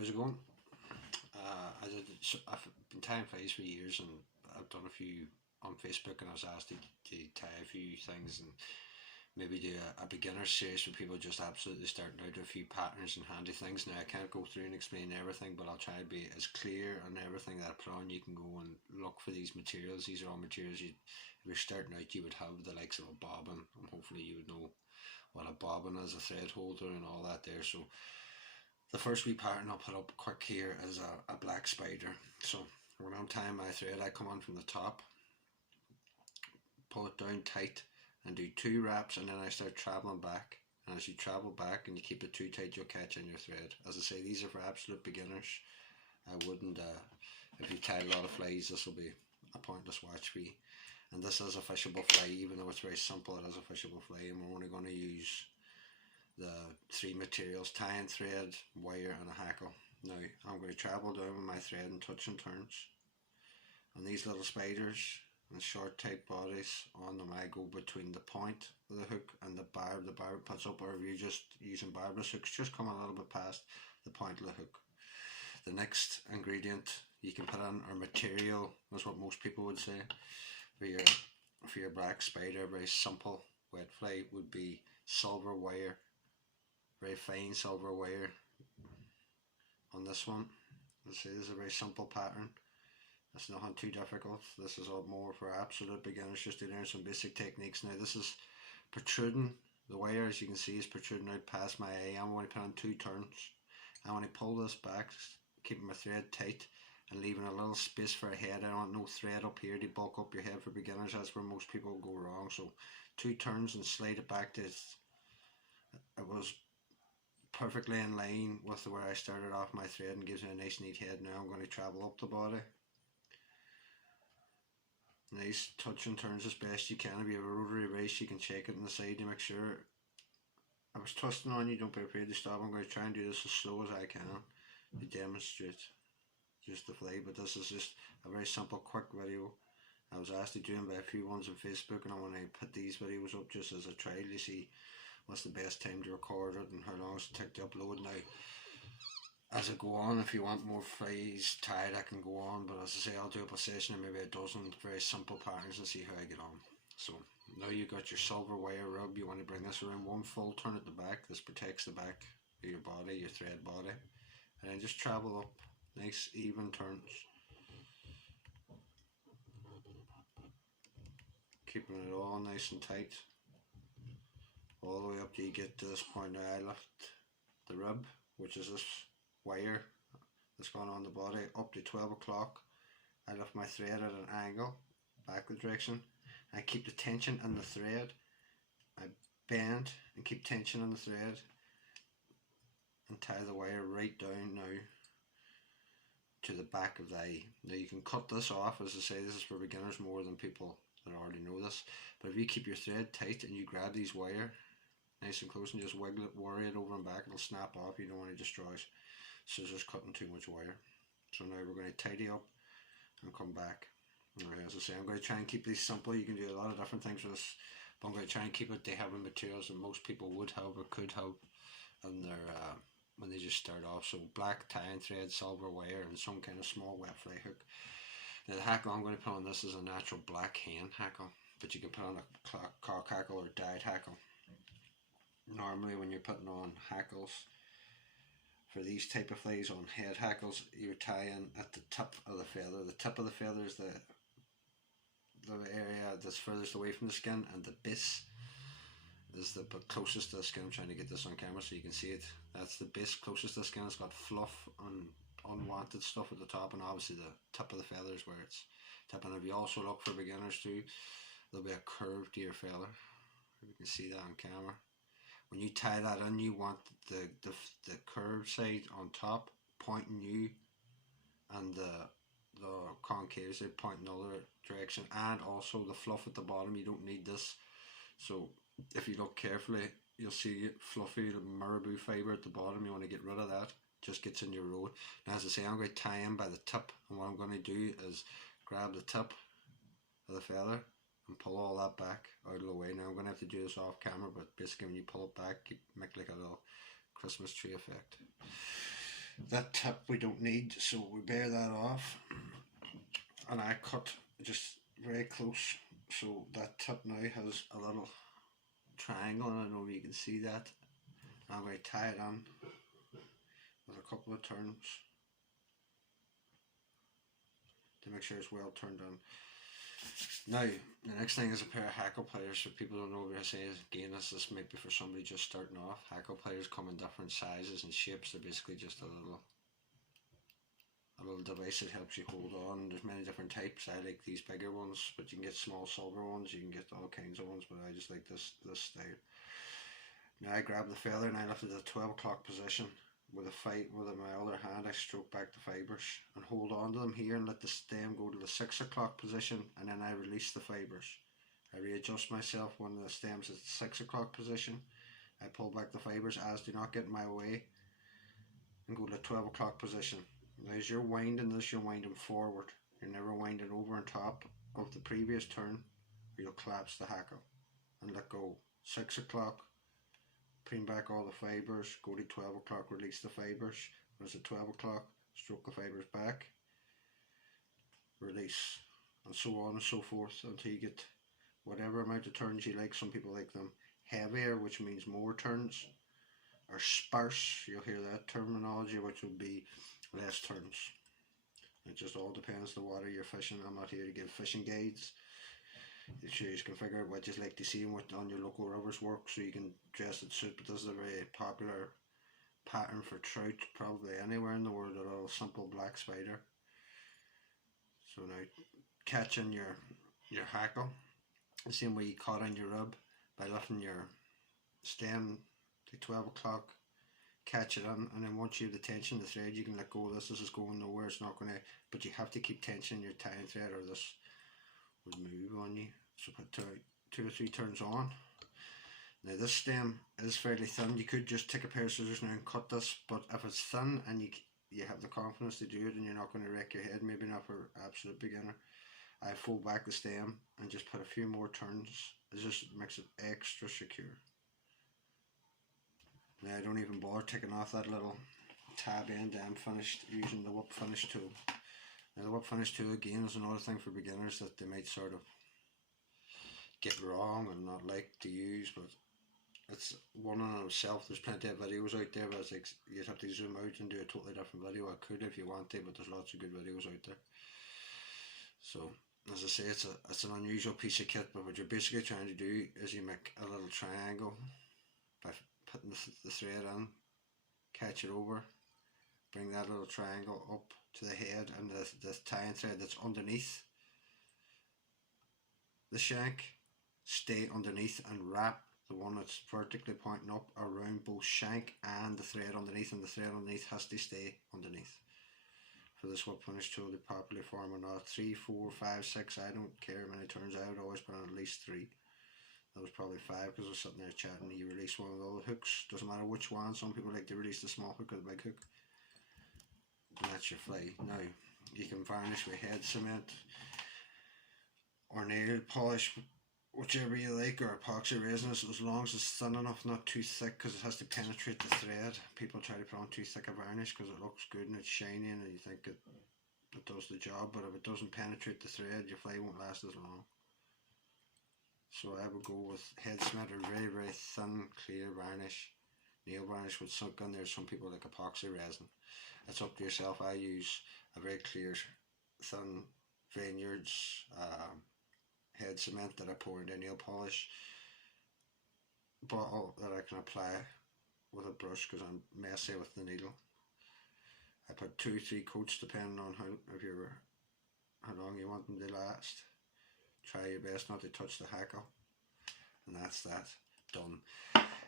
How's it going? I've been tying flies for years, and I've done a few on Facebook, and I was asked to tie a few things and maybe do a beginner series for people just absolutely starting out, a few patterns and handy things. Now I can't go through and explain everything, but I'll try to be as clear on everything that I put on. You can go and look for these materials. These are all materials if you're starting out, you would have the likes of a bobbin, and hopefully you would know what a bobbin is, a thread holder, and all that there. So the first wee pattern I'll put up quick here is a black spider. So when I'm tying my thread, I come on from the top, pull it down tight, and do two wraps, and then I start traveling back. And as you travel back and you keep it too tight, you'll catch in your thread. As I say, these are for absolute beginners. I wouldn't, if you tie a lot of flies, this will be a pointless watch for you. And this is a fishable fly, even though it's very simple, it is a fishable fly, and we're only going to use the three materials: tying thread, wire, and a hackle. Now I'm going to travel down with my thread and touch and turns. And these little spiders and short tight bodies on them, I go between the point of the hook and the barb. The barb puts up, or if you're just using barbless hooks, just come a little bit past the point of the hook. The next ingredient you can put in, or material, is what most people would say for your black spider, very simple wet fly, would be silver wire, very fine silver wire on this one. Let's say this is a very simple pattern. It's nothing too difficult. This is all more for absolute beginners, just to learn some basic techniques. Now this is protruding. The wire, as you can see, is protruding out past my eye. I'm going to put on two turns. I want to pull this back, keeping my thread tight and leaving a little space for a head. I don't want no thread up here to bulk up your head for beginners. That's where most people go wrong. So two turns and slide it back to it was perfectly in line with where I started off my thread, and gives me a nice neat head. Now I'm going to travel up the body. Nice touch and turns as best you can. If you have a rotary vise, you can check it on the side to make sure. I was twisting on you, don't be afraid to stop. I'm going to try and do this as slow as I can to demonstrate just the fly, but this is just a very simple quick video. I was asked to do them by a few ones on Facebook, and I want to put these videos up just as a trial to see what's the best time to record it and how long it's take to upload. Now as I go on, if you want more flies tied, I can go on, but as I say, I'll do up a session of maybe a dozen very simple patterns and see how I get on. So now you've got your silver wire rub. You want to bring this around one full turn at the back. This protects the back of your body, your thread body, and then just travel up, nice even turns, keeping it all nice and tight all the way up till you get to this point. Now I lift the rib, which is this wire that's gone on the body, up to 12 o'clock. I lift my thread at an angle, backward direction. I keep the tension in the thread. I bend and keep tension in the thread and tie the wire right down now to the back of the eye. Now you can cut this off. As I say, this is for beginners more than people that already know this. But if you keep your thread tight and you grab these wire nice and close and just wiggle it, worry it over and back, it'll snap off. You don't want to destroy scissors cutting too much wire. So now we're going to tidy up and come back. Alright, as I say, I'm going to try and keep these simple. You can do a lot of different things with this, but I'm going to try and keep it to having materials that most people would have or could have in their when they just start off. So black tying thread, silver wire, and some kind of small wet fly hook. Now the hackle I'm going to put on this is a natural black hen hackle, but you can put on a cock hackle or dyed hackle. Normally when you're putting on hackles for these type of flies, on head hackles, you're tying at the tip of the feather. The tip of the feather is the area that's furthest away from the skin, and the base is the closest to the skin. I'm trying to get this on camera so you can see it. That's the base closest to the skin. It's got fluff and unwanted stuff at the top, and obviously the tip of the feather is where it's tip. And if you also look for beginners too, there'll be a curve to your feather. You can see that on camera. When you tie that in, you want the curved side on top pointing you, and the concave side pointing the other direction, and also the fluff at the bottom. You don't need this. So if you look carefully, you'll see it fluffy marabou fibre at the bottom. You want to get rid of that. Just gets in your road. Now as I say, I'm going to tie in by the tip, and what I'm going to do is grab the tip of the feather and pull all that back out of the way. Now I'm going to have to do this off camera, but basically when you pull it back, you make like a little Christmas tree effect. That tip we don't need, so we bear that off. And I cut just very close, so that tip now has a little triangle, and I don't know if you can see that. I'm going to tie it on with a couple of turns to make sure it's well turned on. Now, the next thing is a pair of hackle pliers. If people don't know what I say, again, this might be for somebody just starting off. Hackle pliers come in different sizes and shapes. They're basically just a little device that helps you hold on. There's many different types. I like these bigger ones, but you can get small silver ones. You can get all kinds of ones, but I just like this style. Now I grab the feather and I lift it to the 12 o'clock position. With my other hand, I stroke back the fibres and hold on to them here and let the stem go to the 6 o'clock position, and then I release the fibres. I readjust myself when the stem's at the 6 o'clock position. I pull back the fibres as do not get in my way and go to the 12 o'clock position. Now as you're winding this, you're winding forward. You're never winding over on top of the previous turn, or you'll collapse the hackle. And let go. 6 o'clock. Bring back all the fibres, go to 12 o'clock, release the fibres. When it's at 12 o'clock, stroke the fibres back, release, and so on and so forth until you get whatever amount of turns you like. Some people like them heavier, which means more turns, or sparse, you'll hear that terminology, which will be less turns. It just all depends the water you're fishing. I'm not here to give fishing guides. Sure, you can figure out what you'd like to see and what on your local rivers work, so you can dress it suit. But this is a very popular pattern for trout, probably anywhere in the world. A little simple black spider. So now catching your hackle, the same way you caught on your rib, by lifting your stem to 12 o'clock, catch it on, and then once you have the tension of the thread, you can let go of this. This is going nowhere. It's not going to, but you have to keep tension in your tying thread, or this would move on you. So put two or three turns on. Now this stem is fairly thin. You could just take a pair of scissors now and cut this, but if it's thin and you have the confidence to do it and you're not going to wreck your head, maybe not for absolute beginner, I fold back the stem and just put a few more turns. It just makes it extra secure. Now I don't even bother taking off that little tab end. I'm finished using the whip finish tool. Now the whip finish tool again is another thing for beginners that they might sort of get wrong and not like to use, but it's one in itself. There's plenty of videos out there, but it's like you'd have to zoom out and do a totally different video. I could if you want to, but there's lots of good videos out there. So as I say, it's an unusual piece of kit, but what you're basically trying to do is you make a little triangle by putting the thread in, catch it over, bring that little triangle up to the head, and the tying thread that's underneath the shank stay underneath, and wrap the one that's vertically pointing up around both shank and the thread underneath, and the thread underneath has to stay underneath. For this whip finish tool, they properly form or not, 3, 4, 5, 6, I don't care how many turns. I would always put on at least 3. That was probably 5 because I was sitting there chatting. You release one of the other hooks, doesn't matter which one. Some people like to release the small hook or the big hook, and that's your fly. Now you can varnish with head cement or nail polish, whichever you like, or epoxy resin, as long as it's thin enough, not too thick, because it has to penetrate the thread. People try to put on too thick a varnish because it looks good and it's shiny and you think it does the job, but if it doesn't penetrate the thread, your fly won't last as long. So I would go with head cement or very, very thin, clear varnish. Nail varnish would sink in there. Some people like epoxy resin. It's up to yourself. I use a very clear, thin Vineyards head cement that I pour into nail polish bottle that I can apply with a brush because I'm messy with the needle. I put 2-3 coats depending on how long you want them to last. Try your best not to touch the hackle, and that's that done.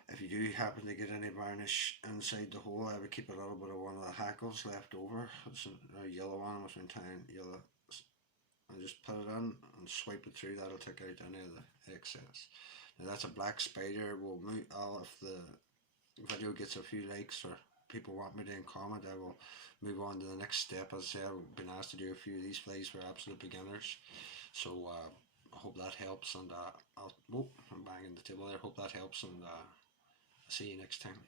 If you do happen to get any varnish inside the hole, I would keep a little bit of one of the hackles left over. It's a yellow one, I was tying yellow. And just put it in and swipe it through. That'll take out any of the excess. Now that's a black spider. We'll move. If the video gets a few likes or people want me to comment, I will move on to the next step. As I say, I've been asked to do a few of these flies for absolute beginners, so I hope that helps. And I'm banging the table there. Hope that helps, and I'll see you next time.